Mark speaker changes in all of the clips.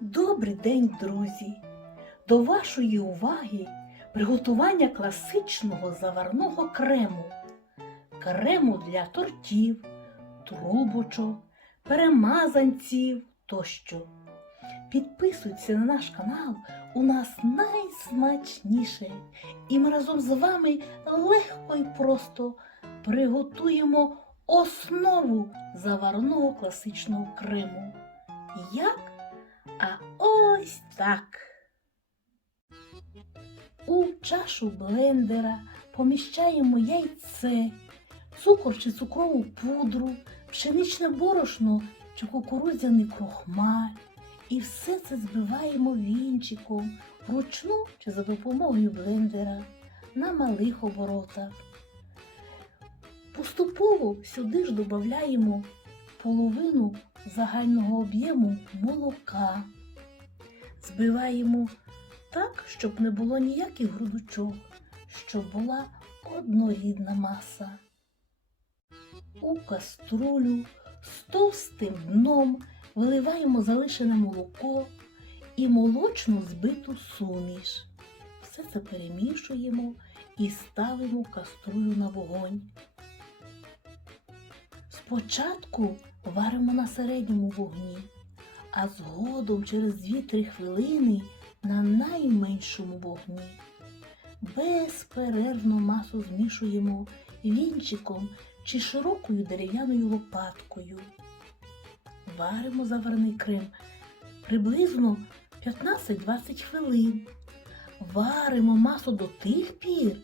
Speaker 1: Добрий день, друзі! До вашої уваги приготування класичного заварного крему, крему для тортів, трубочок, перемазанців тощо. Підписуйтесь на наш канал, у нас найсмачніше, і ми разом з вами легко і просто приготуємо основу заварного класичного крему. Як? А ось так. У чашу блендера поміщаємо яйце, цукор чи цукрову пудру, пшеничне борошно чи кукурудзяний крохмаль. І все це збиваємо вінчиком вручну чи за допомогою блендера на малих оборотах. Поступово сюди ж додаємо половину загального об'єму молока. Збиваємо так, щоб не було ніяких грудочок, щоб була однорідна маса. У каструлю з товстим дном виливаємо залишене молоко і молочну збиту суміш. Все це перемішуємо і ставимо каструлю на вогонь. Спочатку варимо на середньому вогні, а згодом через 2-3 хвилини на найменшому вогні. Безперервно масу змішуємо вінчиком чи широкою дерев'яною лопаткою. Варимо заварний крем приблизно 15-20 хвилин. Варимо масу до тих пір,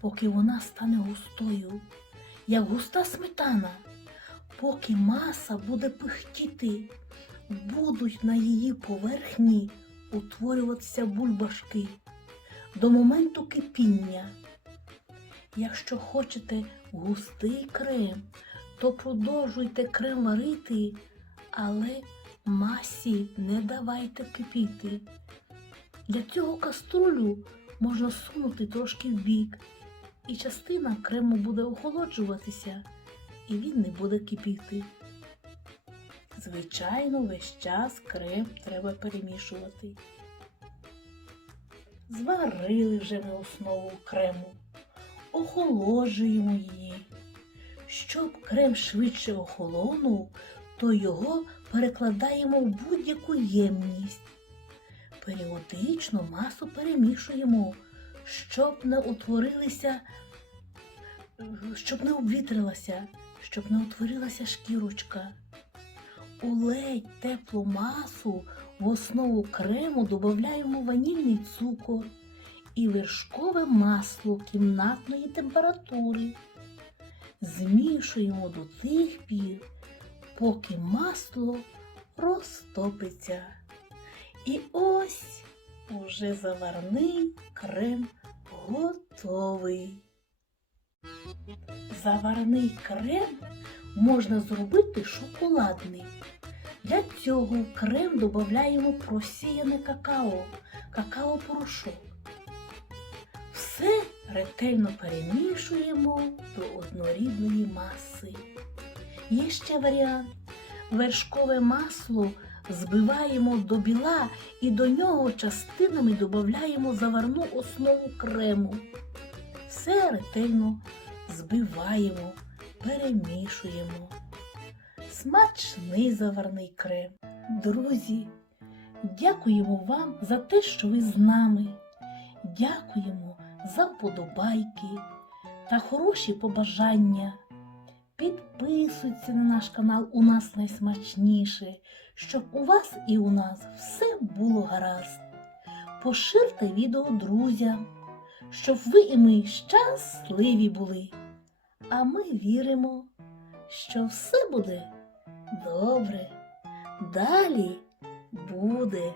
Speaker 1: поки вона стане густою, як густа сметана. Поки маса буде пихтіти, будуть на її поверхні утворюватися бульбашки до моменту кипіння. Якщо хочете густий крем, то продовжуйте крем варити, але масі не давайте кипіти. Для цього каструлю можна сунути трошки в бік, і частина крему буде охолоджуватися і він не буде кипіти. Звичайно, весь час крем треба перемішувати. Зварили вже ми основу крему, охолоджуємо її. Щоб крем швидше охолонув, то його перекладаємо в будь-яку ємність. Періодично масу перемішуємо, щоб не утворилися, щоб не обвітрилася щоб не утворилася шкірочка. У ледь теплу масу в основу крему додаємо ванільний цукор і вершкове масло кімнатної температури. Змішуємо до тих пір, поки масло розтопиться. І ось уже заварний крем готовий. Заварний крем можна зробити шоколадний. Для цього в крем додаємо просіяне какао, какао-порошок. Все ретельно перемішуємо до однорідної маси. Є ще варіант. Вершкове масло збиваємо до біла і до нього частинами додаємо заварну основу крему. Все ретельно збиваємо, перемішуємо. Смачний заварний крем. Друзі, дякуємо вам за те, що ви з нами. Дякуємо за вподобайки та хороші побажання. Підписуйтесь на наш канал у нас найсмачніше, щоб у вас і у нас все було гаразд. Поширте відео друзям, щоб ви і ми щасливі були. А ми віримо, що все буде добре. Далі буде.